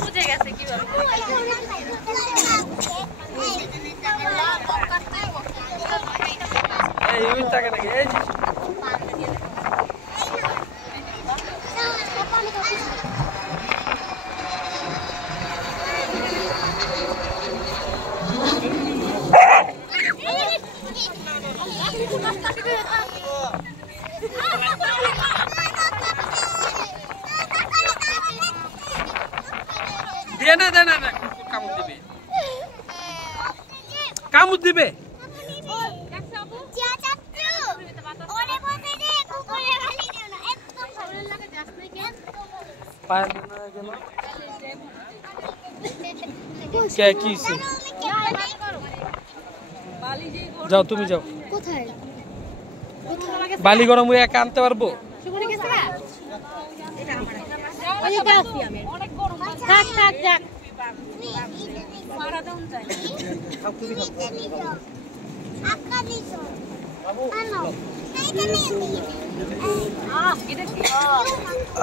বুঝে গেছে কিভাবে এই ইউজ থাকে নাকি এই দেনা কামড় দিবে কামড় দিবে যাও তুমি যাও কোথায় বালি গরম হয়ে একা আনতে পারবো অনেক গরম থাক থাক থাক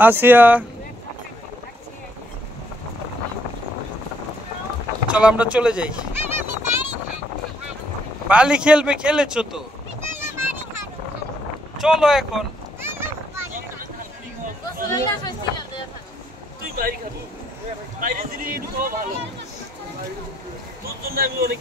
আসিয়া চলো আমরা চলে যাই বালি খেলবে খেলেছো তো চলো এখন তুই বাইরে খাবি বাইরে দিলি ভালো তোর জন্য আমি অনেক